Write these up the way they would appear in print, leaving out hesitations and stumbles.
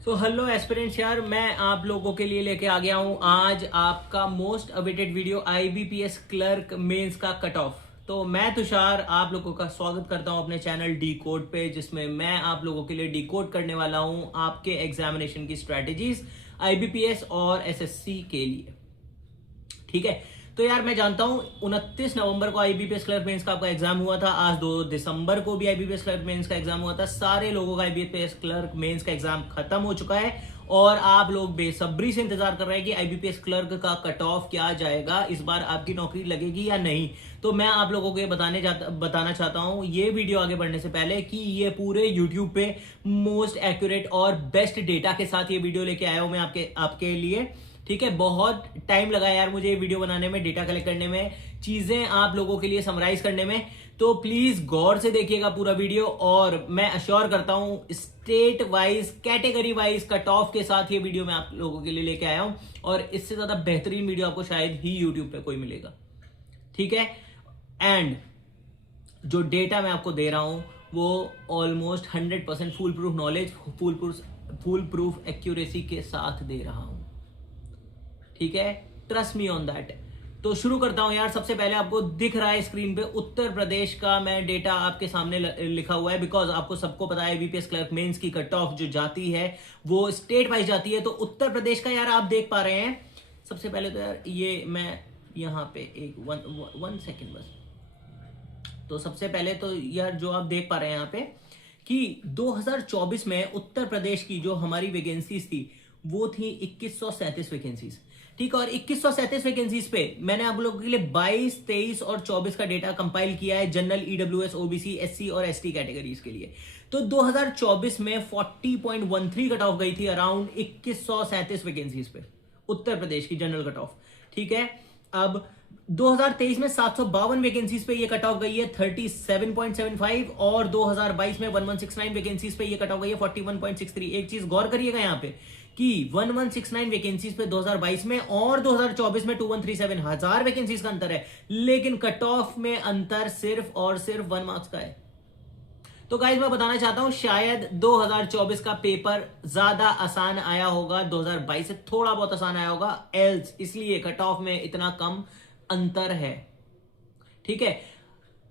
So hello aspirants यार, मैं आप लोगों के लिए लेके आ गया हूँ आज आपका most awaited video IBPS clerk mains का कट ऑफ। तो मैं तुषार आप लोगों का स्वागत करता हूँ अपने चैनल डी कोड पे, जिसमें मैं आप लोगों के लिए डी कोड करने वाला हूँ आपके एग्जामिनेशन की स्ट्रेटेजीज आईबीपीएस और एसएससी के लिए। ठीक है, तो यार मैं जानता हूं 29 नवंबर को आईबीपीएस क्लर्क मेंस का आपका एग्जाम हुआ था। आज 2 दिसंबर को भी आईबीपीएस क्लर्क मेंस का एग्जाम हुआ था। सारे लोगों का आईबीपीएस क्लर्क मेंस का एग्जाम खत्म हो चुका है और आप लोग बेसब्री से इंतजार कर रहे हैं कि आईबीपीएस क्लर्क का कट ऑफ क्या जाएगा, इस बार आपकी नौकरी लगेगी या नहीं। तो मैं आप लोगों को ये बताना चाहता हूं ये वीडियो आगे बढ़ने से पहले कि ये पूरे यूट्यूब पे मोस्ट एक्यूरेट और बेस्ट डेटा के साथ ये वीडियो लेके आया हूं मैं आपके लिए। ठीक है, बहुत टाइम लगा यार मुझे ये वीडियो बनाने में, डेटा कलेक्ट करने में, चीजें आप लोगों के लिए समराइज करने में। तो प्लीज गौर से देखिएगा पूरा वीडियो और मैं अश्योर करता हूं state wise category wise cut off के साथ ये वीडियो मैं आप लोगों के लिए लेके आया हूं और इससे ज्यादा बेहतरीन वीडियो आपको शायद ही यूट्यूब पे कोई मिलेगा। ठीक है, एंड जो डेटा मैं आपको दे रहा हूं वो almost 100% full proof knowledge, full proof accuracy के साथ दे रहा हूं। ठीक है, ट्रस्ट मी ऑन दैट। तो शुरू करता हूं यार। सबसे पहले आपको दिख रहा है स्क्रीन पे उत्तर प्रदेश का मैं डेटा आपके सामने लिखा हुआ है, बिकॉज आपको सबको पता है बीपीएस क्लर्क मेंस की कट ऑफ जो जाती है वो स्टेट वाइज जाती है। तो उत्तर प्रदेश का यार आप देख पा रहे हैं। सबसे पहले तो यार ये मैं यहां पे एक वन सेकेंड बस। तो सबसे पहले तो यार जो आप देख पा रहे हैं यहाँ पे कि 2024 में उत्तर प्रदेश की जो हमारी वैकेंसीज थी वो थी 2137 वैकेंसीज। ठीक है, और 2137 वैकेंसीज पे मैंने आप लोगों के लिए 22, 23 और 24 का डेटा कंपाइल किया है जनरल, ईडब्ल्यूएस, ओबीसी, एससी और एसटी कैटेगरीज के लिए। तो 2024 में 40.13 कट ऑफ गई थी अराउंड 2137 वैकेंसीज पे उत्तर प्रदेश की जनरल कट ऑफ। ठीक है, अब 2023 में 752 वैकेंसीज पे ये कट ऑफ गई है 37.75 और 2022 में 1169 वैकेंसीज पे ये कट ऑफ गई है 41.63। एक चीज गौर करिएगा यहाँ पे कि 1169 वैकेंसीज पे 2022 में और 2024 में 2137 हजार वैकेंसीज का अंतर है, लेकिन कट ऑफ में अंतर सिर्फ और सिर्फ 1 मार्क्स का है। तो गाइस मैं बताना चाहता हूं शायद 2024 का पेपर ज्यादा आसान आया होगा, 2022 से थोड़ा बहुत आसान आया होगा, एल्स इसलिए कट ऑफ में इतना कम अंतर है। ठीक है,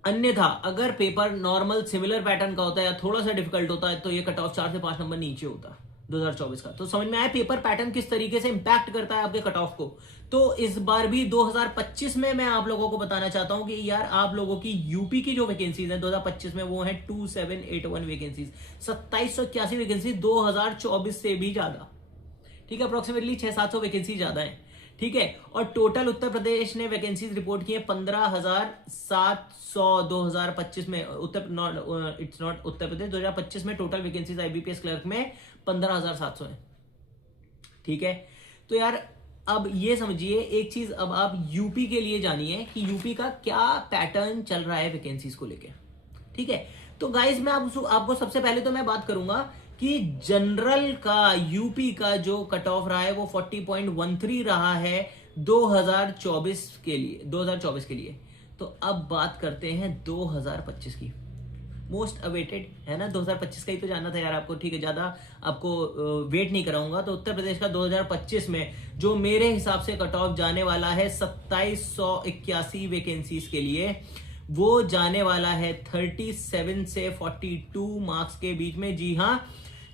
अन्यथा अगर पेपर नॉर्मल सिमिलर पैटर्न का होता है या थोड़ा सा डिफिकल्ट होता है तो ये कट ऑफ 4 से 5 नंबर नीचे होता 2024 का। तो समझ में आया पेपर पैटर्न किस तरीके से इंपैक्ट करता है आपके कट ऑफ को। तो इस बार भी 2025 में मैं आप लोगों को बताना चाहता हूं कि यार आप लोगों की यूपी की जो वैकेंसीज है 2025 में वो है 2781 वैकेंसीज, 2781 वैकेंसी 2024 से भी ज्यादा। ठीक है, अप्रोक्सीमेटली 600-700 वैकेंसी ज्यादा है। ठीक है, और टोटल उत्तर प्रदेश ने वैकेंसीज रिपोर्ट की है 15,700 2025 में। इट्स नॉट उत्तर प्रदेश, 2025 में टोटल वैकेंसीज आईबीपीएस क्लर्क में 15,700 है। ठीक है, तो यार अब ये समझिए एक चीज, अब आप यूपी के लिए जानिए कि यूपी का क्या पैटर्न चल रहा है वैकेंसीज को लेके। ठीक है, तो गाइज मैं आपको सबसे पहले तो मैं बात करूंगा कि जनरल का यूपी का जो कट ऑफ रहा है वो 40.13 रहा है 2024 के लिए। तो अब बात करते हैं 2025 की। मोस्ट अवेटेड है ना, 2025 का ही तो जानना था यार आपको। ठीक है, ज्यादा आपको वेट नहीं कराऊंगा। तो उत्तर प्रदेश का 2025 में जो मेरे हिसाब से कट ऑफ जाने वाला है 2781 वैकेंसीज के लिए, वो जाने वाला है 37 से 42 मार्क्स के बीच में। जी हाँ,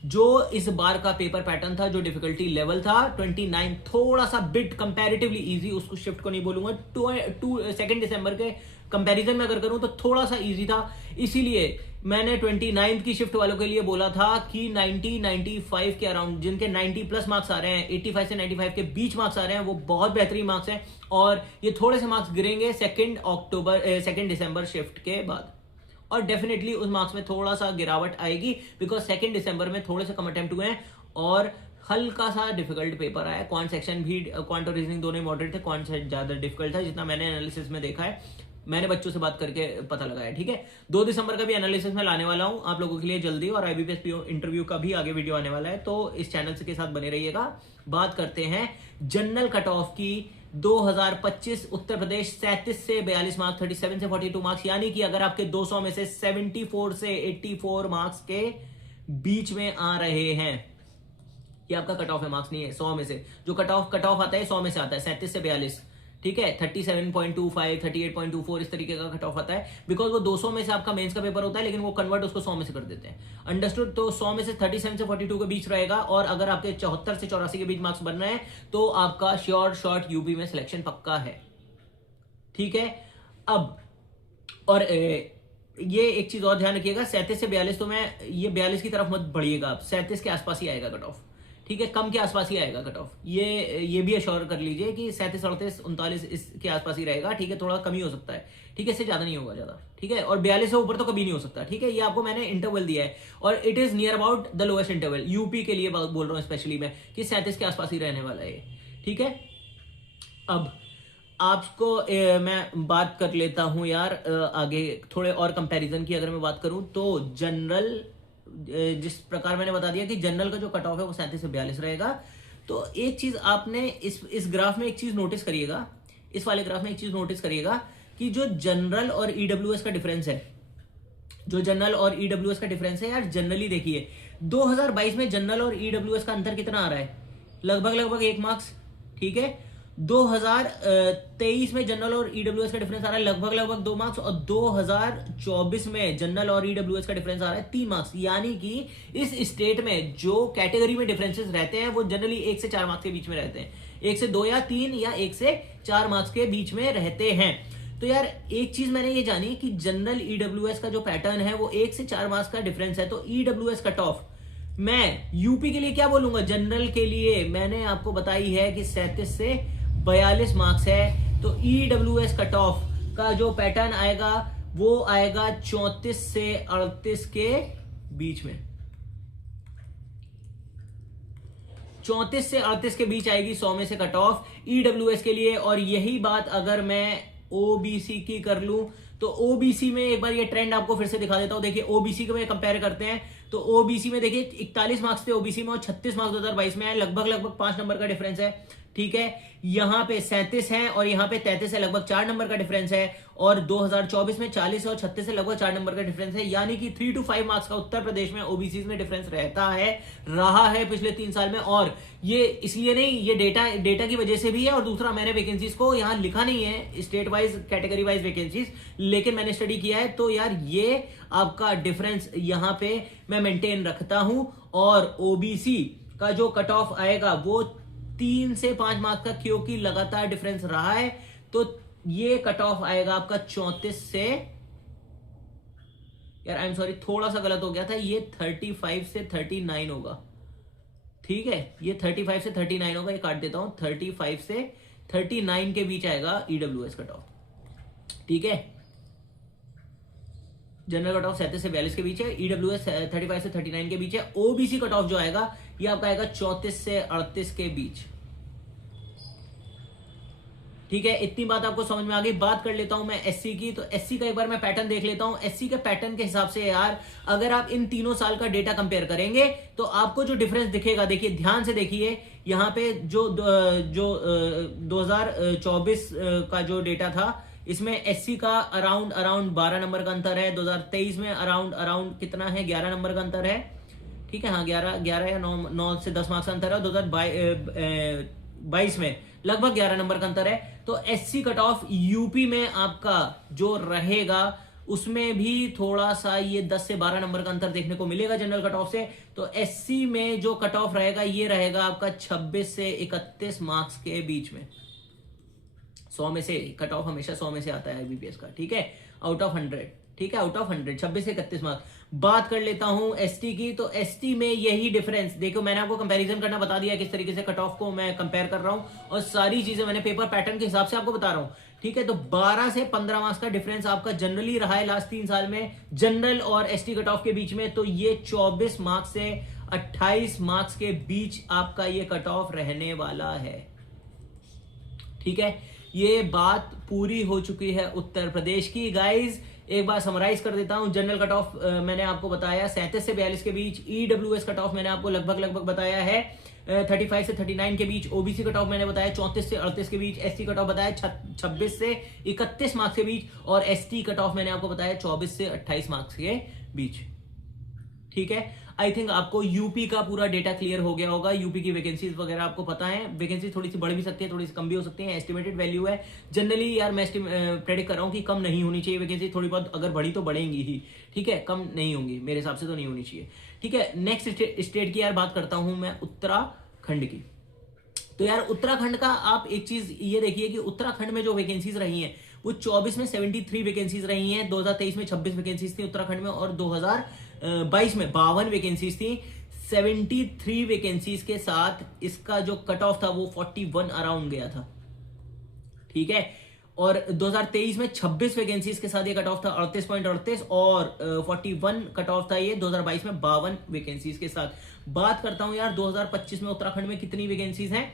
जो इस बार का पेपर पैटर्न था, जो डिफिकल्टी लेवल था 29, थोड़ा सा बिट कंपैरेटिवली इजी, उसको शिफ्ट को नहीं बोलूंगा, 2 दिसंबर के कंपैरिजन में अगर करूं तो थोड़ा सा इजी था। इसीलिए मैंने 29 की शिफ्ट वालों के लिए बोला था कि 90-95 के अराउंड, जिनके 90 प्लस मार्क्स आ रहे हैं, 85 से 95 के बीच मार्क्स आ रहे हैं, वो बहुत बेहतरीन मार्क्स हैं और ये थोड़े से मार्क्स गिरेंगे 2 दिसंबर शिफ्ट के बाद। और डेफिनेटली उस मार्क्स में थोड़ा सा गिरावट आएगी बिकॉज 2 दिसंबर में थोड़े से कम अटेम्प्ट हुए हैं और हल्का सा डिफिकल्ट पेपर आया। क्वांट सेक्शन भी, क्वांट और रीजनिंग दोनों मॉडरेट थे, क्वांट से ज्यादा डिफिकल्ट था जितना मैंने एनालिसिस में देखा है, मैंने बच्चों से बात करके पता लगाया। ठीक है, 2 दिसंबर का भी एनालिसिस में लाने वाला हूं आप लोगों के लिए जल्दी, और आईबीपीएस पीओ इंटरव्यू का भी आगे वीडियो आने वाला है, तो इस चैनल के साथ बने रहिएगा। बात करते हैं जनरल कट ऑफ की 2025 उत्तर प्रदेश 37 से 42 मार्क्स, 37 से 42 मार्क्स, यानी कि अगर आपके 200 में से 74 से 84 मार्क्स के बीच में आ रहे हैं ये आपका कट ऑफ है, मार्क्स नहीं है 100 में से। जो कट ऑफ आता है 100 में से आता है, 37 से 42, ठीक है, 37.25, 38.24 इस तरीके का कट ऑफ आता है, बिकॉज वो 200 में से आपका मेंस का पेपर होता है, लेकिन वो कन्वर्ट उसको 100 में से कर देते हैं। अंडरस्टूड? तो 100 में से 37 से 42 के बीच रहेगा, और अगर आपके 74 से 84 के बीच मार्क्स बन रहे हैं तो आपका शॉर्ट यूपी में सिलेक्शन पक्का है, ठीक है। अब और ये एक चीज और ध्यान रखिएगा, 37 से 42, तो मैं ये 42 की तरफ मत बढ़िएगा आप, 37 के आसपास ही आएगा कट ऑफ, ठीक है, कम के आसपास ही आएगा कट ऑफ। ये भी अश्योर कर लीजिए कि 37, 38, 39 इसके आसपास ही रहेगा, ठीक है, थोड़ा कम ही हो सकता है, ठीक है, इससे ज्यादा नहीं होगा ज्यादा, ठीक है, और 42 से ऊपर तो कभी नहीं हो सकता, ठीक है। ये आपको मैंने इंटरवल दिया है, और it is near about the lowest interval, UP के लिए बोल रहा हूँ स्पेशली मैं, कि 37 के आसपास ही रहने वाला है, ठीक है। अब आपको मैं बात कर लेता हूं यार, आगे थोड़े और कंपैरिजन की अगर मैं बात करूं तो जनरल, जिस प्रकार मैंने बता दिया कि जनरल का जो कट ऑफ है वो 37 से 42 रहेगा। तो एक चीज आपने इस ग्राफ में एक चीज नोटिस करिएगा, इस वाले ग्राफ में एक चीज नोटिस करिएगा कि जो जनरल और ईडब्ल्यूएस का डिफरेंस है, जो जनरल और ईडब्ल्यूएस का डिफरेंस है यार, जनरली देखिए 2022 में जनरल और ईडब्ल्यूएस का अंतर कितना आ रहा है, लगभग 1 मार्क्स, ठीक है। 2023 में जनरल और ईडब्ल्यूएस का डिफरेंस आ रहा है लगभग 2 मार्क्स, और 2024 में जनरल और ईडब्ल्यूएस का डिफरेंस आ रहा है 3 मार्क्स। यानी कि इस स्टेट में जो कैटेगरी में डिफरेंसेस रहते हैं वो जनरली 1 से 4 मार्क्स के बीच में रहते हैं, 1 से 2 या 3 या 1 से 4 मार्क्स के बीच में रहते हैं। तो यार एक चीज मैंने ये जानी कि जनरल ईडब्ल्यूएस का जो पैटर्न है वो 1 से 4 मार्क्स का डिफरेंस है, तो ईडब्ल्यूएस कट ऑफ मैं यूपी के लिए क्या बोलूंगा, जनरल के लिए मैंने आपको बताई है कि 37 से 42 मार्क्स है, तो ईडब्ल्यूएस कट ऑफ का जो पैटर्न आएगा वो आएगा 34 से 38 के बीच में, 34 से 38 के बीच आएगी 100 में से कट ऑफ ईडब्ल्यूएस के लिए। और यही बात अगर मैं ओबीसी की कर लूं तो ओबीसी में एक बार ये ट्रेंड आपको फिर से दिखा देता हूं। देखिए ओबीसी को में कंपेयर करते हैं तो ओबीसी में देखिए 41 मार्क्स थे ओबीसी में और 36 मार्क्स 2022 में है, लगभग 5 नंबर का डिफरेंस है, ठीक है। यहां पे 37 है और यहां पे 33 है, लगभग 4 नंबर का डिफरेंस है। और 2024 में 40 और 36 से लगभग 4 नंबर का डिफरेंस है, यानी कि 3 to 5 मार्क्स का उत्तर प्रदेश में ओबीसी में डिफरेंस रहता है, रहा है पिछले 3 साल में। और ये इसलिए नहीं, ये डेटा की वजह से भी है, और दूसरा मैंने वैकेंसीज को यहां लिखा नहीं है state wise category wise vacancies, लेकिन मैंने स्टडी किया है। तो यार ये आपका डिफरेंस यहां पे मैं मेंटेन रखता हूं, और ओबीसी का जो कट ऑफ आएगा वो 3 से 5 मार्क्स का क्योंकि लगातार डिफरेंस रहा है, तो ये कट ऑफ आएगा आपका 34 से, यार आई एम सॉरी थोड़ा सा गलत हो गया था, ये 35 से 39 होगा, ठीक है, ये 35 से 39 होगा, ये काट देता हूं, 35 से 39 के बीच आएगा ईडब्ल्यूएस कट ऑफ, ठीक है। जनरल कट ऑफ 37 से 42 के बीच है, ईडब्ल्यूएस 35 से 39 के बीच है। ओबीसी कट ऑफ जो आएगा ये आपका आएगा 34 से 38 के बीच, ठीक है। इतनी बात आपको समझ में आ गई। बात कर लेता हूं मैं एससी की, तो एससी का एक बार मैं पैटर्न देख लेता हूं। एससी के पैटर्न के हिसाब से यार अगर आप इन तीनों साल का डेटा कंपेयर करेंगे तो आपको जो डिफरेंस दिखेगा, देखिए ध्यान से देखिए, यहां पे जो 2024 का जो डेटा था इसमें एससी का अराउंड 12 नंबर का अंतर है, 2023 में अराउंड कितना है, 11 नंबर का अंतर है, ठीक है, हाँ 11 या 9 से 10 मार्क्स का अंतर है। 2022 में लगभग 11 नंबर का अंतर है। तो एससी कट ऑफ यूपी में आपका जो रहेगा उसमें भी थोड़ा सा ये 10 से 12 नंबर का अंतर देखने को मिलेगा जनरल कट ऑफ से। तो एससी में जो कट ऑफ रहेगा ये रहेगा आपका 26 से 31 मार्क्स के बीच में, 100 में से कट ऑफ हमेशा 100 में से आता है आईबीपीएस का, ठीक है, आउट ऑफ 100, ठीक है, आउट ऑफ 100 26 से 31 मार्क्स। बात कर लेता हूं एसटी की, तो एसटी में यही डिफरेंस देखो, मैंने आपको कंपैरिजन करना बता दिया किस तरीके से कट ऑफ को मैं कंपेयर कर रहा हूं, और सारी चीजें मैंने पेपर पैटर्न के हिसाब से आपको बता रहा हूं, ठीक है। तो 12 से 15 मार्क्स का डिफरेंस आपका जनरली रहा है लास्ट 3 साल में जनरल और एसटी कट ऑफ के बीच में, तो ये 24 मार्क्स से 28 मार्क्स के बीच आपका ये कट ऑफ रहने वाला है, ठीक है। ये बात पूरी हो चुकी है उत्तर प्रदेश की। गाइज एक बार समराइज कर देता हूं, जनरल कट ऑफ मैंने आपको बताया 37 से 42 के बीच, ईडब्ल्यूएस कट ऑफ मैंने आपको लगभग बताया है 35 से 39 के बीच, ओबीसी कट ऑफ मैंने बताया 34 से 38 के बीच, एसटी कट ऑफ बताया 26 से 31 मार्क्स के बीच, और एसटी कट ऑफ मैंने आपको बताया 24 से 28 मार्क्स के बीच, ठीक है। आई थिंक आपको यूपी का पूरा डेटा क्लियर हो गया होगा, यूपी की वैकेंसीज वगैरह आपको पता है। वैकेंसी थोड़ी सी बढ़ भी सकती है, थोड़ी सी कम भी हो सकती है, एस्टिमेटेड वैल्यू है। जनरली यार मैं प्रेडिक्ट कर रहा हूँ कि कम नहीं होनी चाहिए वैकेंसी, थोड़ी बहुत अगर बढ़ी तो बढ़ेंगी ही, ठीक है, कम नहीं होंगी, मेरे हिसाब से तो नहीं होनी चाहिए, ठीक है। नेक्स्ट स्टेट की यार बात करता हूं मैं, उत्तराखंड की। तो यार उत्तराखंड का आप एक चीज ये देखिए कि उत्तराखंड में जो वैकेंसीज रही हैं वो 24 में 73 वैकेंसीज रही हैं, 2023 में 26 वैकेंसीज थी उत्तराखंड में, और 2022 में 52 वैकेंसीज थी। 73 वैकेंसीज के साथ इसका जो कट ऑफ था वो 41 अराउंड गया था, ठीक है। और 2023 में 26 वैकेंसीज के साथ ये कट ऑफ था 38.38, और 41 कट ऑफ था ये 2022 में 52 वैकेंसीज के साथ। बात करता हूं यार 2025 में उत्तराखंड में कितनी वैकेंसीज हैं,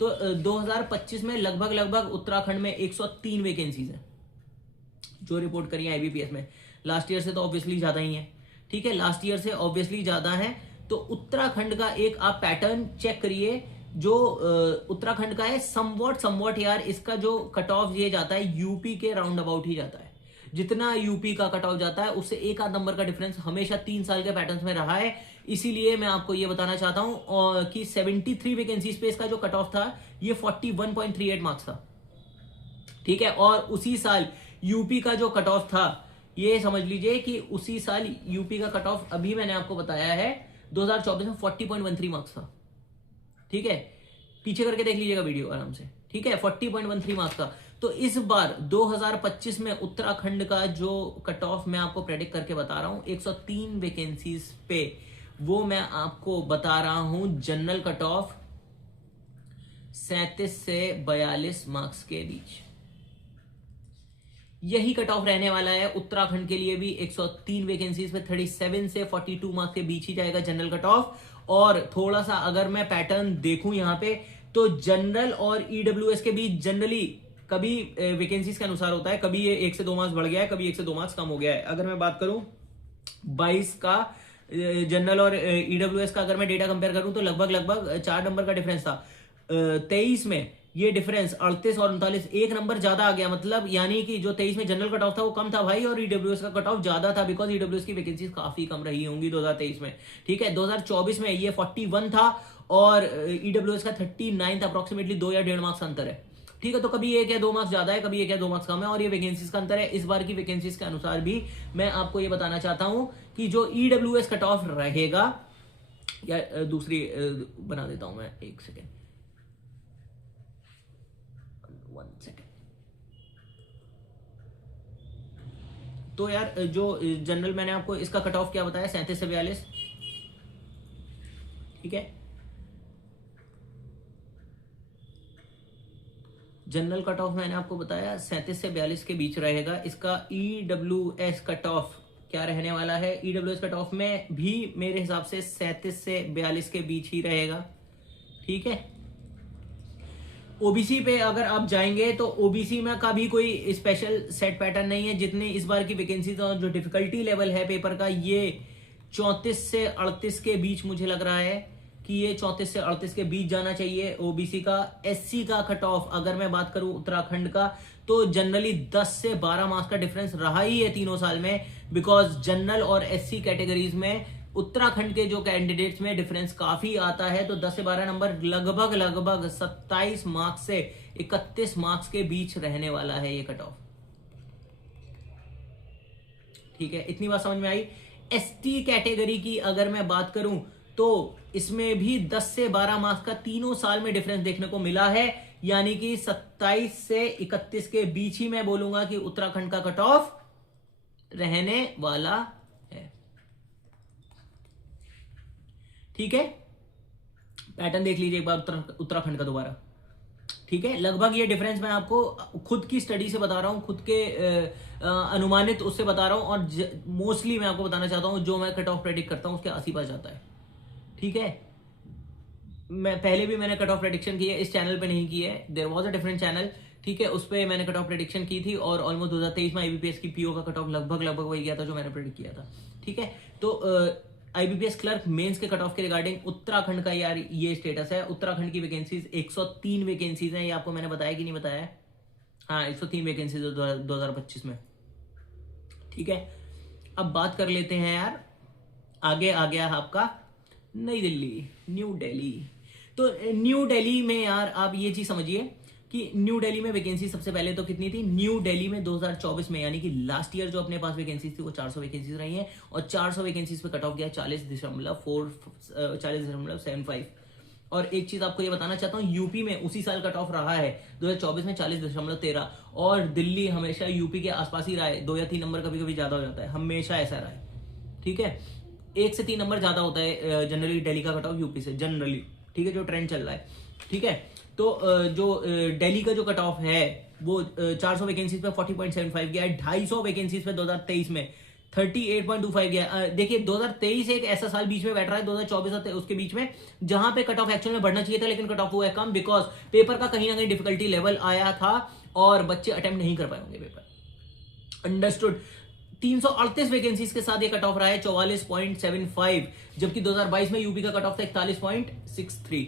तो 2025 में लगभग उत्तराखंड में 103 वैकेंसीज हैं जो रिपोर्ट करी है आईबीपीएस में। लास्ट ईयर से तो ऑब्वियसली ज्यादा ही है, ठीक है, लास्ट ईयर से ऑब्वियसली ज्यादा है। तो उत्तराखंड का एक आप पैटर्न चेक करिए जो उत्तराखंड का है, समवॉट यार इसका जो कट ऑफ ये जाता है यूपी के राउंड अबाउट ही जाता है। जितना यूपी का कट ऑफ जाता है उससे एक आध नंबर का डिफरेंस हमेशा 3 साल के पैटर्न में रहा है। इसीलिए मैं आपको ये बताना चाहता हूं कि 73 वैकेंसीज पे इसका जो कट ऑफ था ये 41.38 मार्क्स था, ठीक है। और उसी साल यूपी का जो कट ऑफ था, ये समझ लीजिए कि उसी साल यूपी का कट ऑफ अभी मैंने आपको बताया है 2024 में 40.13 मार्क्स था, ठीक है। पीछे करके देख लीजिएगा वीडियो आराम से, ठीक है, 40.13 मार्क्स का। तो इस बार 2025 में उत्तराखंड का जो कट ऑफ मैं आपको प्रेडिक्ट करके बता रहा हूं 103 वैकेंसीज पे, वो मैं आपको बता रहा हूं जनरल कट ऑफ 37 से 42 मार्क्स के बीच, यही कट ऑफ रहने वाला है उत्तराखंड के लिए भी। 103 वैकेंसीज पे 37 से 42 मार्क्स के बीच ही जाएगा जनरल कट ऑफ। और थोड़ा सा अगर मैं पैटर्न देखूं यहां पे, तो जनरल और ईडब्ल्यूएस के बीच जनरली कभी वैकेंसीज के अनुसार होता है, कभी ये 1 से 2 मार्क्स बढ़ गया है, कभी 1 से 2 मार्क्स कम हो गया है। अगर मैं बात करूं 22 का जनरल और ईडब्ल्यूएस का अगर मैं डेटा कंपेयर करूं तो लगभग 4 नंबर का डिफरेंस था। 23 में ये डिफरेंस 38 और 39, 1 नंबर ज्यादा आ गया, मतलब यानी कि जो 23 में जनरल कट ऑफ था वो कम था भाई, और ईडब्ल्यूएस का कट ऑफ ज्यादा था, बिकॉज ईडब्ल्यूएस की वैकेंसीज काफी कम रही होंगी 2023 में, ठीक है। 2024 में ये 41 था और ईडब्ल्यूएस का 39 था, अप्रोक्सीमेटली 2 या 1.5 मार्क्स अंतर है, ठीक है। तो कभी 1 या 2 मार्क्स ज्यादा है, कभी 1 या 2 मार्क्स कम है, और ये वैकेंसीज का अंतर है। इस बार की वैकेंसीज के अनुसार भी मैं आपको ये बताना चाहता हूं कि जो ईडब्ल्यूएस कट ऑफ रहेगा, या दूसरी बना देता हूं मैं, 1 सेकेंड, 1 सेकेंड। तो यार जो जनरल मैंने आपको इसका कट ऑफ क्या बताया, 37 से 42, ठीक है। जनरल कट ऑफ मैंने आपको बताया 37 से 42 के बीच रहेगा। इसका ईडब्ल्यूएस कट ऑफ क्या रहने वाला है, ईडब्ल्यूएस कट ऑफ में भी मेरे हिसाब से 37 से 42 के बीच ही रहेगा, ठीक है। ओबीसी पे अगर आप जाएंगे तो ओबीसी में का भी कोई स्पेशल सेट पैटर्न नहीं है। जितने इस बार की वैकेंसीज और जो डिफिकल्टी लेवल है पेपर का, ये 34 से 38 के बीच मुझे लग रहा है कि ये 34 से 38 के बीच जाना चाहिए ओबीसी का। एससी का कट ऑफ अगर मैं बात करूं उत्तराखंड का, तो जनरली 10 से 12 मार्क्स का डिफरेंस रहा ही है तीनों साल में, बिकॉज जनरल और एससी कैटेगरीज में उत्तराखंड के जो कैंडिडेट्स में डिफरेंस काफी आता है। तो 10 से 12 नंबर लगभग 27 मार्क्स से 31 मार्क्स के बीच रहने वाला है ये कट ऑफ, ठीक है। इतनी बात समझ में आई। एसटी कैटेगरी की अगर मैं बात करूं तो इसमें भी 10 से 12 मार्क्स का तीनों साल में डिफरेंस देखने को मिला है, यानी कि 27 से 31 के बीच ही मैं बोलूंगा कि उत्तराखंड का कट ऑफ रहने वाला है, ठीक है। पैटर्न देख लीजिए एक बार उत्तराखंड का दोबारा, ठीक है। लगभग ये डिफरेंस मैं आपको खुद की स्टडी से बता रहा हूं, खुद के अनुमानित उससे बता रहा हूं, और मोस्टली मैं आपको बताना चाहता हूं जो मैं कट ऑफ प्रेडिक्ट करता हूं उसके आस-पास जाता है, ठीक है। मैं पहले भी मैंने कट ऑफ प्रेडिक्शन की है, इस चैनल पे नहीं की है, there was a different channel, ठीक है, उस पर मैंने कट ऑफ प्रेडिक्शन की थी, और ऑलमोस्ट 2023 में आईबीपीएस की पीओ का कट ऑफ लगभग वही गया था जो मैंने प्रेडिक्ट किया था, ठीक है। तो आईबीपीएस क्लर्क मेंस के कट ऑफ के रिगार्डिंग उत्तराखंड का यार ये स्टेटस है। उत्तराखंड की वैकेंसीज 103 वैकेंसीज हैं, ये आपको मैंने बताया कि नहीं बताया, हाँ 103 वैकेंसीज 2025 में, ठीक है। अब बात कर लेते हैं यार आगे आ गया आपका नई दिल्ली, न्यू दिल्ली। तो न्यू दिल्ली में यार आप ये चीज समझिए कि न्यू दिल्ली में वैकेंसी सबसे पहले तो कितनी थी, न्यू दिल्ली में 2024 में, यानी कि लास्ट ईयर जो अपने पास वैकेंसीज थी वो 400 वैकेंसीज रही हैं, और 400 वैकेंसीज पे कट ऑफ गया 40.75। और एक चीज आपको ये बताना चाहता हूँ, यूपी में उसी साल कट ऑफ रहा है 2024 में 40.13, और दिल्ली हमेशा यूपी के आसपास ही रहा है, 2 या 3 नंबर कभी कभी ज्यादा हो जाता है, हमेशा ऐसा रहा है, ठीक है। 1 से 3 नंबर ज्यादा होता है जनरली दिल्ली का कट ऑफ यूपी से, जनरली, ठीक है, जो ट्रेंड चल रहा है, ठीक है। तो जो दिल्ली का जो कट ऑफ है वो 400 वैकेंसीज पे 40.75 गया है, 250 वैकेंसीज पे 2023 में 38.25 गया। देखिए 2023 एक ऐसा साल बीच में बैठ रहा है 2024 और उसके बीच में, जहां पे कट ऑफ एक्चुअल में बढ़ना चाहिए था, लेकिन कट ऑफ हुआ है कम, बिकॉज पेपर का कहीं ना कहीं डिफिकल्टी लेवल आया था और बच्चे अटेम्प्ट नहीं कर पाए होंगे पेपर, अंडरस्टूड। 338 वैकेंसीज के साथ ये कट ऑफ रहा है 44.75, जबकि 2022 में यूपी का कट ऑफ था 41.63,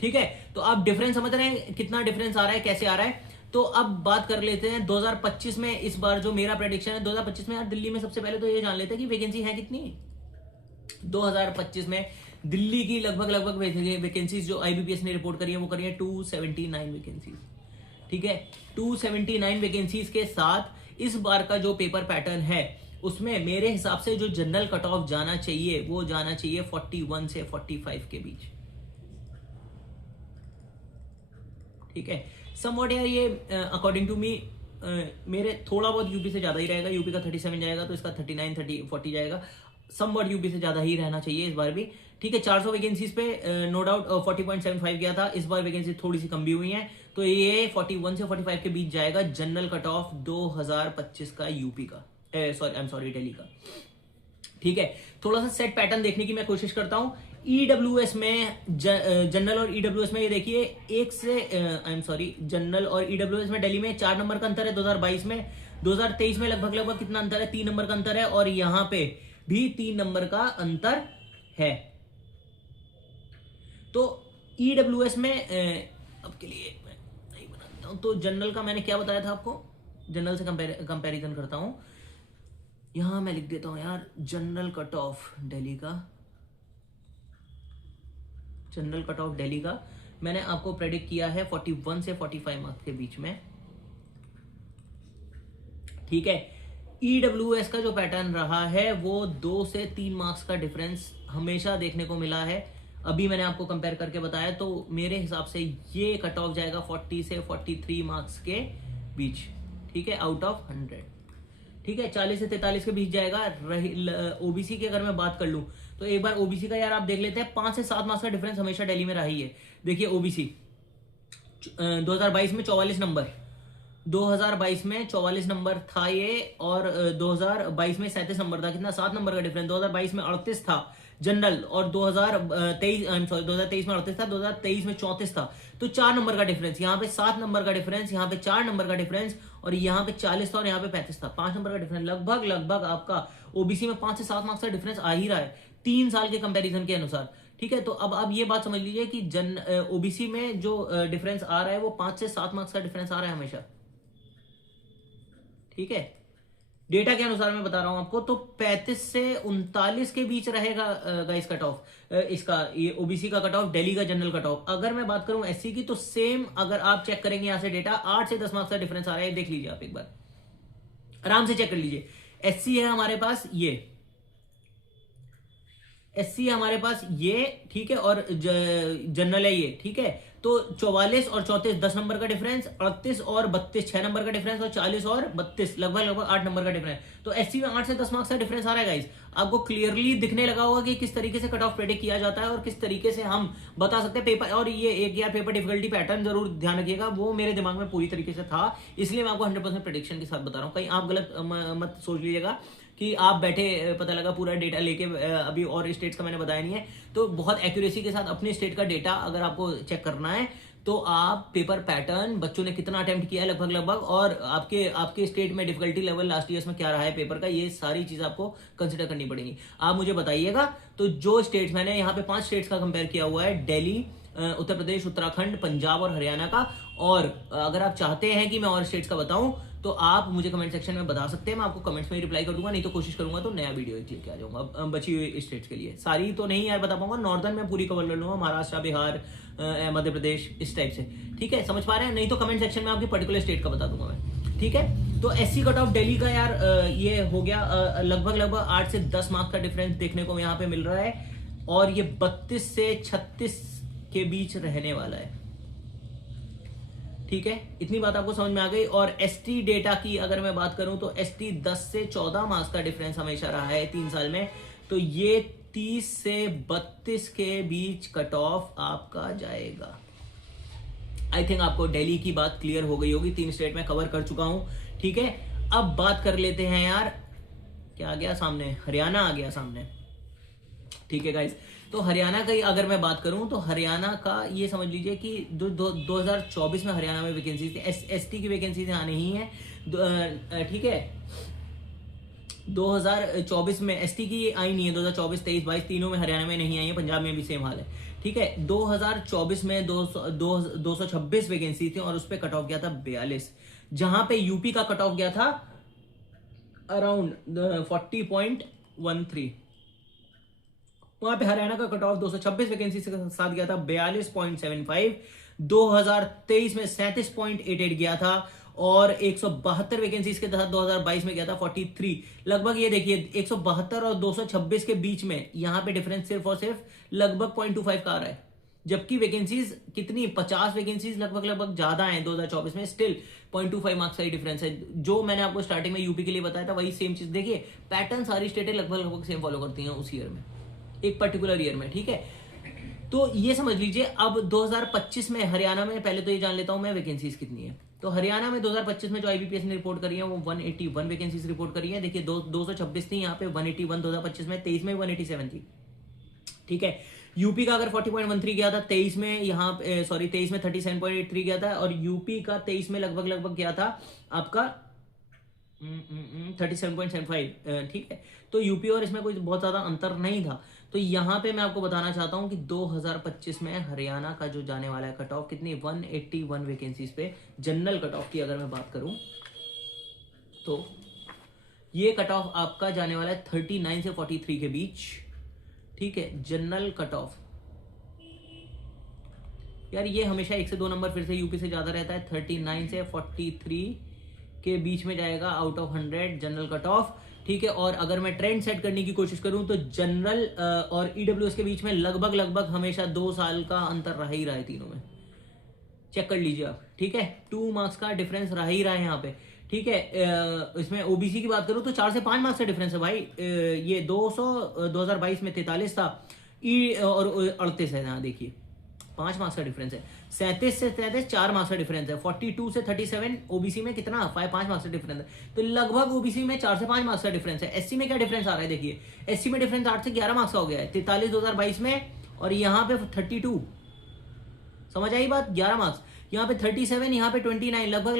ठीक है। तो आप डिफरेंस समझ रहे हैं कितना डिफरेंस आ रहा है, कैसे आ रहा है। तो अब बात कर लेते हैं 2025 में, इस बार जो मेरा प्रेडिक्शन है 2025 में यार दिल्ली में सबसे पहले तो ये जान लेते हैं कि वैकेंसी है कितनी। 2025 में दिल्ली की लगभग वैकेंसीज जो आईबीपीएस ने रिपोर्ट करी है वो करी है 279 वैकेंसीज, ठीक है। 279 वैकेंसीज के साथ इस बार का जो पेपर पैटर्न है उसमें मेरे हिसाब से जो जनरल कट ऑफ जाना चाहिए वो जाना चाहिए 41 से 45 के बीच, ठीक है। समवॉट यार ये अकॉर्डिंग टू मी मेरे थोड़ा बहुत यूपी से ज्यादा ही रहेगा, यूपी का 37 जाएगा तो इसका 39 30 40 जाएगा, समवॉट यूपी से ज्यादा ही रहना चाहिए इस बार भी, ठीक है। 400 वैकेंसीज पे नो डाउट 40.75 गया था, इस बार वैकेंसी थोड़ी सी कम भी हुई है, तो ये 41 से 45 के बीच जाएगा जनरल कट ऑफ 2025 का यूपी का, दिल्ली का, ठीक है। थोड़ा सा सेट पैटर्न देखने की मैं कोशिश करता हूं। ईडब्ल्यूएस में जनरल और ईडब्ल्यूएस में ये देखिए जनरल और ईडब्ल्यूएस में दिल्ली में 4 नंबर का अंतर है 2022 में, 2023 में लगभग कितना अंतर है, 3 नंबर का अंतर है, और यहां पे भी 3 नंबर का अंतर है। तो ईडब्ल्यूएस में अब के लिए मैं नहीं बनाता हूं, तो जनरल का मैंने क्या बताया था आपको, जनरल से कंपैरिजन करता हूं, यहां मैं लिख देता हूं यार जनरल कट ऑफ दिल्ली का, जनरल कट ऑफ दिल्ली का मैंने आपको प्रेडिक्ट किया है 41 से 45 मार्क्स के बीच में, ठीक है। ईडब्ल्यूएस का जो पैटर्न रहा है वो 2 से 3 मार्क्स का डिफरेंस हमेशा देखने को मिला है, अभी मैंने आपको कंपेयर करके बताया, तो मेरे हिसाब से ये कट ऑफ जाएगा 40 से 43 मार्क्स के बीच, ठीक है, आउट ऑफ 100, ठीक है। 40 से 43 के बीच जाएगा। ओबीसी की अगर मैं बात कर लूं तो एक बार ओबीसी का यार आप देख लेते हैं, 5 से 7 मार्क्स का डिफरेंस हमेशा दिल्ली में रहा ही है। देखिए ओबीसी 2022 में 44 नंबर, 2022 में 44 नंबर था ये, और 2022 में 37 नंबर था, कितना 7 नंबर का डिफरेंस। 2022 में 38 था जनरल, और 2023 में 38 था, 2023 में 34 था, तो 4 नंबर का डिफरेंस, यहाँ पे 7 नंबर का डिफरेंस, यहाँ पे 4 नंबर का डिफरेंस, और यहाँ पे 40 था और यहाँ पे 35 था, 5 नंबर का डिफरेंस, लगभग आपका ओबीसी में 5 से 7 मार्क्स का डिफरेंस आ ही रहा है 3 साल के कंपैरिजन के अनुसार, ठीक है। तो अब आप ये बात समझ लीजिए कि ओबीसी में जो डिफरेंस आ रहा है वो 5 से 7 मार्क्स का डिफरेंस आ रहा है हमेशा, ठीक है। डेटा के अनुसार मैं बता रहा हूं आपको, तो 35 से 39 के बीच रहेगा गाइस कट ऑफ, इसका ये ओबीसी का कट ऑफ, दिल्ली का जनरल कट ऑफ। अगर मैं बात करूं एससी की तो सेम, अगर आप चेक करेंगे यहां से डेटा 8 से 10 मार्क्स का डिफरेंस आ रहा है, देख लीजिए आप एक बार आराम से चेक कर लीजिए। एससी है हमारे पास ये, एससी है हमारे पास ये, ठीक है, और जनरल है ये, ठीक है। तो 44 और 34 10 नंबर का डिफरेंस, 38 और 32 6 नंबर का डिफरेंस, और 40 और 32 लगभग 8 नंबर का डिफरेंस। तो एससी में 8 से 10 मार्क्स का डिफरेंस आ रहा है गाइस, आपको क्लियरली दिखने लगा होगा कि किस तरीके से कट ऑफ प्रेडिक्ट किया जाता है और किस तरीके से हम बता सकते हैं पेपर। और ये एक यार पेपर डिफिकल्टी पैटर्न जरूर ध्यान रखिएगा, वो मेरे दिमाग में पूरी तरीके से था, इसलिए मैं आपको 100% प्रेडिक्शन के साथ बता रहा हूँ, कहीं आप गलत मत सोच लीजिएगा कि आप बैठे पता लगा पूरा डेटा लेके, अभी और स्टेट्स का मैंने बताया नहीं है, तो बहुत एक्यूरेसी के साथ अपने स्टेट का डेटा अगर आपको चेक करना है तो आप पेपर पैटर्न, बच्चों ने कितना अटेम्प्ट किया है लगभग, और आपके स्टेट में डिफिकल्टी लेवल लास्ट ईयर्स में क्या रहा है पेपर का, ये सारी चीज आपको कंसिडर करनी पड़ेगी। आप मुझे बताइएगा। तो जो स्टेट्स, मैंने यहाँ पे 5 स्टेट्स का कंपेयर किया हुआ है, दिल्ली, उत्तर प्रदेश, उत्तराखंड, पंजाब और हरियाणा का, और अगर आप चाहते हैं कि मैं और स्टेट्स का बताऊं तो आप मुझे कमेंट सेक्शन में बता सकते हैं, मैं आपको कमेंट्स में रिप्लाई कर दूंगा, नहीं तो कोशिश करूंगा तो नया वीडियो लेके आ जाऊंगा बची हुई स्टेट्स के लिए। सारी तो नहीं यार बता पाऊंगा, नॉर्दर्न में पूरी कवर कर लूंगा, महाराष्ट्र, बिहार, मध्य प्रदेश, इस टाइप से। ठीक है, समझ पा रहे हैं? नहीं तो कमेंट सेक्शन में आपकी पर्टिकुलर स्टेट का बता दूंगा मैं। ठीक है, तो एससी कट ऑफ दिल्ली का यार ये हो गया लगभग 8 से 10 मार्क्स का डिफरेंस देखने को यहाँ पे मिल रहा है, और ये 32 से 36 के बीच रहने वाला है। ठीक है, इतनी बात आपको समझ में आ गई। और एसटी डेटा की अगर मैं बात करूं तो एसटी 10 से 14 मार्क्स का डिफरेंस हमेशा रहा है 3 साल में, तो ये 30 से 32 के बीच कट ऑफ आपका जाएगा। आई थिंक आपको दिल्ली की बात क्लियर हो गई होगी, 3 स्टेट में कवर कर चुका हूं। ठीक है, अब बात कर लेते हैं यार, क्या आ गया सामने, हरियाणा आ गया सामने। ठीक है गाइस, तो हरियाणा की अगर मैं बात करूं तो हरियाणा का ये समझ लीजिए कि 2024 में हरियाणा में वैकेंसी थी, एसटी की वैकेंसी यहाँ नहीं है। ठीक है, 2024 में एसटी की आई नहीं है, 2024, 23, 22 तीनों में हरियाणा में नहीं आई है, पंजाब में भी सेम हाल है। ठीक है, 2024 में 226 वैकेंसी थी और उस पर कट ऑफ गया था 42, जहां पे यूपी का कट ऑफ गया था अराउंड 40.13, वहां पे हरियाणा का कट ऑफ 226 वैकेंसी के साथ गया था 42.75, 2023 में 37.88 गया था, और 172 वैकेंसी के तहत 2022 में गया था 43। लगभग ये देखिए 172 और 226 के बीच में यहाँ पे डिफरेंस सिर्फ और सिर्फ लगभग 0.25 का आ रहा है, जबकि वैकेंसीज कितनी 50 वैकेंसीज लगभग ज्यादा हैं 2024 में, स्टिल 0.25 मार्क्स का ही डिफरेंस है। जो मैंने आपको स्टार्टिंग में यूपी के लिए बताया था वही सेम चीज देखिए, पैटर्न सारी स्टेटें लगभग सेम फॉलो करती हैं उस ईयर में, एक पर्टिकुलर ईयर में। ठीक है, तो ये समझ लीजिए अब 2025 में हरियाणा में, पहले तो ये जान लेता हूं मैं वैकेंसीज कितनी है। तो हरियाणा में 2025 में जो आईबीपीएस ने रिपोर्ट करी है वो 181 वैकेंसीज रिपोर्ट करी है। देखिए 226 थी यहाँ पे, 181 2025 में, 23 में 187 थी। ठीक है, यूपी का अगर 40.13 गया था 23 में, यहाँ सॉरी 23 में 37.83 गया था, और यूपी का 23 में लगभग गया था आपका 37.75। ठीक है, तो यूपी और इसमें कोई बहुत ज्यादा अंतर नहीं था। तो यहां पे मैं आपको बताना चाहता हूं कि 2025 में हरियाणा का जो जाने वाला है कट ऑफ कितनी, 181 वैकेंसीज पे जनरल कट ऑफ की अगर मैं बात करूं तो ये कट ऑफ आपका जाने वाला है 39 से 43 के बीच। ठीक है, जनरल कट ऑफ यार ये हमेशा 1 से 2 नंबर फिर से यूपी से ज्यादा रहता है, 39 से 43 के बीच में जाएगा out of 100 general cut off. ठीक है, और अगर मैं ट्रेंड सेट करने की कोशिश करूं तो जनरल और ईडब्ल्यूएस के बीच में लगभग हमेशा 2 साल का अंतर रहा ही रहा है तीनों में, चेक कर लीजिए आप। ठीक है, 2 मार्क्स का डिफरेंस रहा ही रहा है यहाँ पे। ठीक है, इसमें ओबीसी की बात करूं तो 4 से 5 मार्क्स का डिफरेंस है भाई। ये 2022 में 43 था, ई और 38 है, यहाँ देखिए 5 मार्क्स का डिफरेंस है। 37 से 33 4 मार्क्स का डिफरेंस है। 42 से 37 ओबीसी में कितना 5 मार्क्स का डिफरेंस है, तो लगभग ओबीसी में 4 से 5 मार्क्स का डिफरेंस है। एससी में क्या डिफरेंस आ रहा है देखिए, एससी में डिफरेंस 8 से 11 मार्क्स का हो गया है, 43 2022 में, और यहाँ पे 32, समझ आई बात, 11 मार्क्स। यहाँ पे 37, यहाँ पे 29, लगभग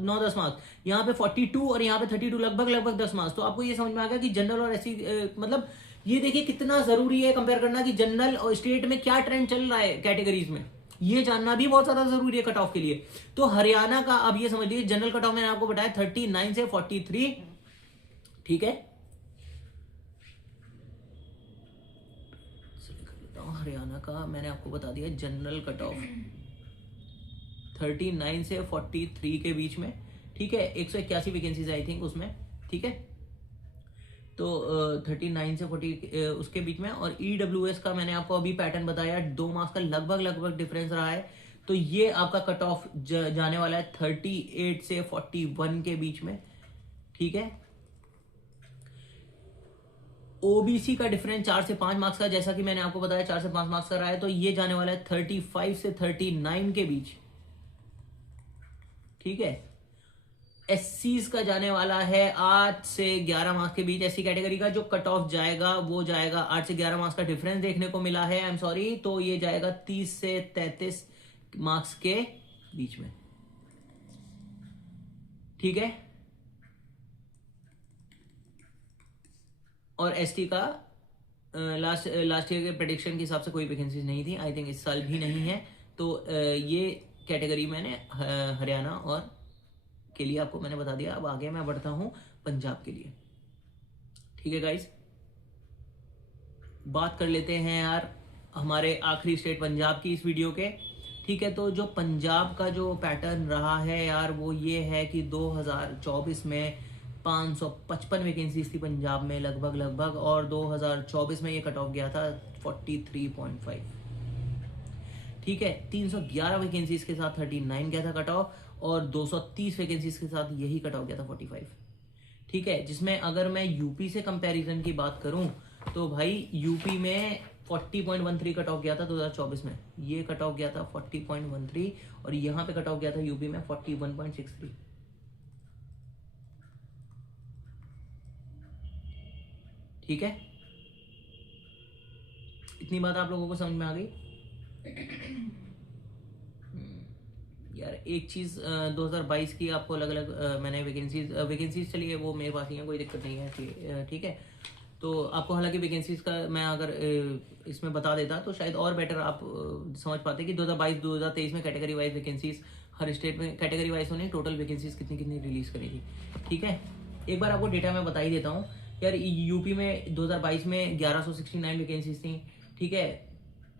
9-10 मार्क्स, यहाँ पे 42 और यहाँ पे 32, लगभग 10 मार्क्स। तो आपको ये समझ में आ गया कि जनरल और एससी मतलब ये देखिए कितना जरूरी है कंपेयर करना कि जनरल और स्टेट में क्या ट्रेंड चल रहा है कैटेगरीज में, ये जानना भी बहुत ज्यादा जरूरी है कट ऑफ के लिए। तो हरियाणा का अब ये समझ लीजिए जनरल कट ऑफ मैंने आपको बताया 39 से 43। ठीक है, हरियाणा का मैंने आपको बता दिया जनरल कट ऑफ 39 से 43 के बीच में। ठीक है, 181 वैकेंसीज आई थिंक उसमें। ठीक है, तो 39 से 40 उसके बीच में, और ईडब्ल्यूएस का मैंने आपको अभी पैटर्न बताया, 2 मार्क्स का लगभग डिफरेंस रहा है। तो ये आपका कट ऑफ जाने वाला है 38 से 41 के बीच में। ठीक है, ओबीसी का डिफरेंस 4 से 5 मार्क्स का, जैसा कि मैंने आपको बताया 4 से 5 मार्क्स का रहा है, तो ये जाने वाला है 35 से 39 के बीच। ठीक है, एससीज का जाने वाला है 8 से 11 मार्क्स के बीच। एससी कैटेगरी का जो कट ऑफ जाएगा वो जाएगा 8 से 11 मार्क्स का डिफरेंस देखने को मिला है, आई एम सॉरी, तो ये जाएगा 30 से 33 मार्क्स के बीच में। ठीक है, और एसटी का लास्ट ईयर के प्रेडिक्शन के हिसाब से कोई वैकेंसीज नहीं थी, आई थिंक इस साल भी नहीं है। तो ये कैटेगरी मैंने हरियाणा और के लिए आपको मैंने बता दिया। अब आगे मैं बढ़ता हूं पंजाब के लिए। ठीक है गाइस, बात कर लेते हैं यार हमारे आखिरी स्टेट पंजाब की इस वीडियो के। ठीक है, तो जो पंजाब का जो पैटर्न रहा है यार वो ये है कि 2024 में 555 वैकेंसीज थी पंजाब में लगभग, और 2024 में ये कट ऑफ गया था 43.5। ठीक है, 311 वैकेंसीज के साथ 39 गया था कट ऑफ, और 230 वैकेंसीज के साथ यही कट ऑफ गया था 45। ठीक है, जिसमें अगर मैं यूपी से कंपैरिजन की बात करूं तो भाई यूपी में 40.13 कट ऑफ गया था 2024 में, ये कट ऑफ गया था 40.13, और यहां पे कट ऑफ गया था यूपी में 41.63। ठीक है, इतनी बात आप लोगों को समझ में आ गई। यार एक चीज 2022 की आपको अलग अलग मैंने वैकेंसीज चलिए वो मेरे पास ही है, कोई दिक्कत नहीं है। ठीक है, तो आपको हालांकि वैकेंसीज का मैं अगर इसमें बता देता तो शायद और बेटर आप समझ पाते कि 2022-2023 में कैटेगरी वाइज वैकेंसीज हर स्टेट में कैटेगरी वाइज होने टोटल वैकेंसीज कितनी कितनी रिलीज करी थी। ठीक है, एक बार आपको डेटा मैं बता ही देता हूँ यार। यूपी में 2022 में 1169 वैकेंसीज थी। ठीक है,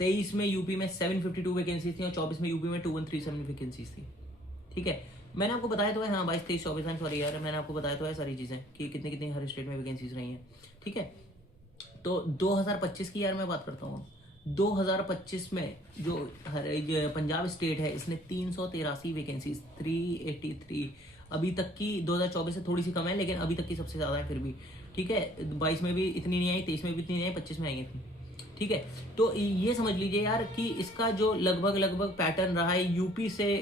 23 में यूपी में 752 वैकेंसीज थी, और 24 में यूपी में 2137 वैकेंसीज थी। ठीक है, मैंने आपको बताया तो है, हाँ 22, 23, 24 सॉरी यार, मैंने आपको बताया तो है सारी चीजें कि कितनी कितनी हर स्टेट में वैकेंसीज रही हैं। ठीक है, तो 2025 की यार मैं बात करता हूँ। 2025 में जो पंजाब स्टेट है इसने 383 वैकेंसीज 383 अभी तक की, 2024 से थोड़ी सी कम है लेकिन अभी तक की सबसे ज्यादा है फिर भी। ठीक है, 22 में भी इतनी नहीं आई, 23 में भी इतनी नहीं आई, 25 में आई इतनी। ठीक है, तो ये समझ लीजिए यार कि इसका जो लगभग पैटर्न रहा है यूपी से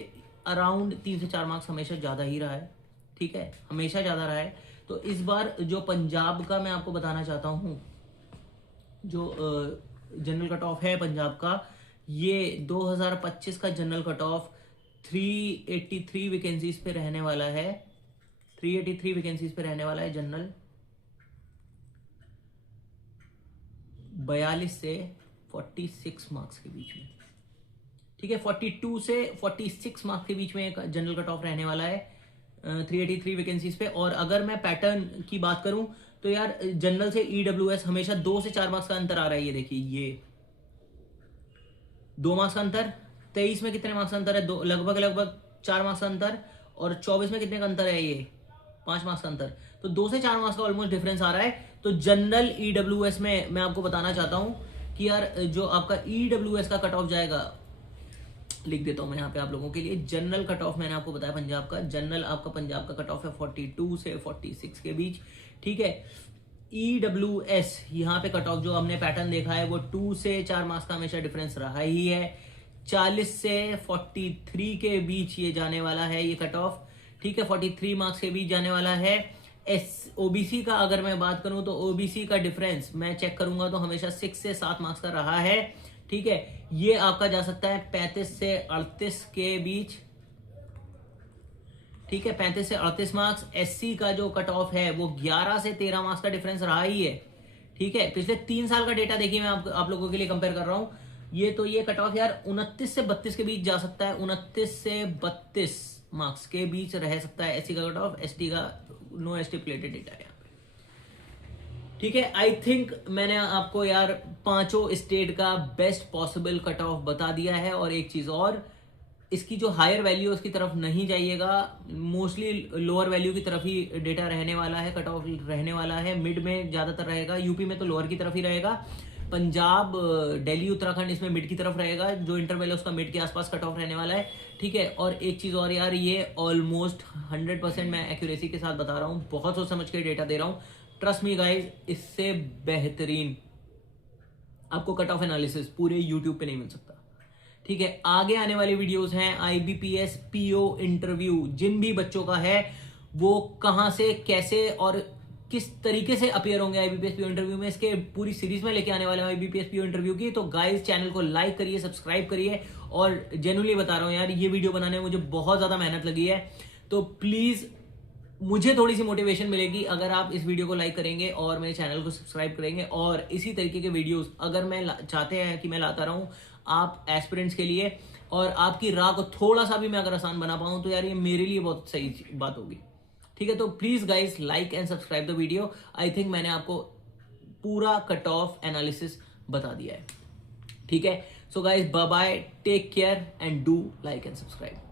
अराउंड 3 से 4 मार्क्स हमेशा ज्यादा ही रहा है। ठीक है, हमेशा ज्यादा रहा है। तो इस बार जो पंजाब का मैं आपको बताना चाहता हूँ, जो जनरल कट ऑफ है पंजाब का, ये 2025 का जनरल कट ऑफ 383 वैकेंसीज पे रहने वाला है। 383 वैकेंसीज पे रहने वाला है जनरल, 42 से 46 मार्क्स के बीच में। ठीक है, 42 से 46 मार्क्स के बीच में जनरल कट ऑफ रहने वाला है 383 वैकेंसीज पे। और अगर मैं पैटर्न की बात करूं तो यार जनरल से ईडब्ल्यूएस हमेशा 2 से 4 मार्क्स का अंतर आ रहा है। ये देखिए, ये 2 मार्क्स का अंतर। 23 में कितने मार्क्स का अंतर है? लगभग 4 मार्क्स का अंतर। और 24 में कितने का अंतर है? ये 5 मार्क्स का अंतर। तो 2 से 4 मार्क्स का ऑलमोस्ट डिफरेंस आ रहा है। तो जनरल ईडब्ल्यूएस में मैं आपको बताना चाहता हूं कि यार जो आपका ईडब्ल्यूएस का कट ऑफ जाएगा, लिख देता हूं मैं यहाँ पे आप लोगों के लिए। जनरल कट ऑफ मैंने आपको बताया पंजाब का, जनरल आपका पंजाब का कट ऑफ है 42 से 46 के बीच। ठीक है, ईडब्ल्यूएस यहाँ पे कट ऑफ जो हमने पैटर्न देखा है वो 2 से 4 मार्क्स का हमेशा डिफरेंस रहा ही है। 40 से 43 के बीच ये जाने वाला है ये कट ऑफ। ठीक है, 43 मार्क्स के बीच जाने वाला है। ओबीसी का अगर मैं बात करूं तो ओबीसी का डिफरेंस मैं चेक करूंगा तो हमेशा 6 से 7 मार्क्स का रहा है। ठीक है, ये आपका जा सकता है 35 से 38 के बीच। ठीक है, 35 से 38 मार्क्स। एससी का जो कट ऑफ है वो 11 से 13 मार्क्स का डिफरेंस रहा ही है। ठीक है, पिछले 3 साल का डेटा देखिए, मैं आप लोगों के लिए कंपेयर कर रहा हूं। ये कट ऑफ यार 29 से 32 के बीच जा सकता है, 29 से 32 मार्क्स के बीच रह सकता है एससी का कट ऑफ। एसटी का नो स्टिपुलेटेड डेटा है यहाँ पे। ठीक है, आई थिंक मैंने आपको यार 5 स्टेट का बेस्ट पॉसिबल कट ऑफ बता दिया है। और एक चीज और, इसकी जो हायर वैल्यू उसकी तरफ नहीं जाइएगा, मोस्टली लोअर वैल्यू की तरफ ही डेटा रहने वाला है, कट ऑफ रहने वाला है। मिड में ज्यादातर रहेगा, यूपी में तो लोअर की तरफ ही रहेगा। पंजाब, दिल्ली, उत्तराखंड इसमें मिड की तरफ रहेगा, जो इंटरवल है उसका मिड के आसपास कट ऑफ रहने वाला है। ठीक है, और एक चीज और यार, ये ऑलमोस्ट 100% मैं एक्यूरेसी के साथ बता रहा हूँ, बहुत सोच समझ के डेटा दे रहा हूँ। ट्रस्ट मी गाइज, इससे बेहतरीन आपको कट ऑफ एनालिसिस पूरे यूट्यूब पे नहीं मिल सकता। ठीक है, आगे आने वाली वीडियोस हैं आईबीपीएस पीओ इंटरव्यू, जिन भी बच्चों का है वो कहां से, कैसे और किस तरीके से अपियर होंगे आईबीपीएस पीओ इंटरव्यू में, इसके पूरी सीरीज में लेके आने वाले हैं आईबीपीएस पीओ इंटरव्यू की। तो गाइस, चैनल को लाइक करिए, सब्सक्राइब करिए। और जेन्युइनली बता रहा हूं यार, ये वीडियो बनाने में मुझे बहुत ज्यादा मेहनत लगी है, तो प्लीज मुझे थोड़ी सी मोटिवेशन मिलेगी अगर आप इस वीडियो को लाइक करेंगे और मेरे चैनल को सब्सक्राइब करेंगे। और इसी तरीके के वीडियोस अगर मैं चाहते हैं कि मैं लाता रहूं आप एस्पिरेंट्स के लिए, और आपकी राह को थोड़ा सा भी मैं अगर आसान बना पाऊँ तो यार ये मेरे लिए बहुत सही बात होगी। ठीक है, तो please guys like and subscribe the video. I think मैंने आपको पूरा कट ऑफ एनालिसिस बता दिया है। ठीक है, so guys bye bye, take care and do like and subscribe.